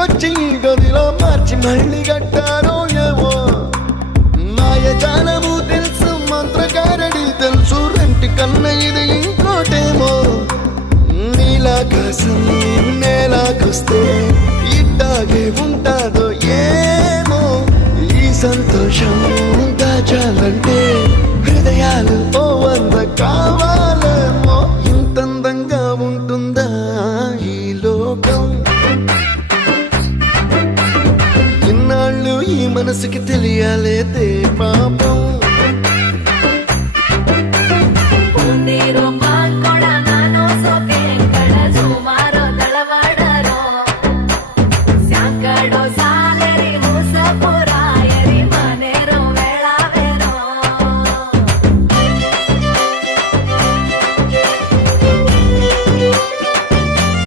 ఇంటికొచ్చి గదిలో మార్చి మళ్ళీ కట్టారో ఏమో మాయజాలము తెలుసు మంత్రకారడి తెలుసు రెంటి కన్న ఇది ఇంకోటేమో నీలాకాశం నేలాకొస్తే ఇట్టాగే ఉంటాదో ఏమో ఈ సంతోషం దాచాలంటే హృదయాలు ఓ వంద కావాలేమో ఇంతందంగా ఉంటుందా ఈ లోకం ఇన్నాళ్ళు ఈ మనసుకి తెలియాలేదే పాపం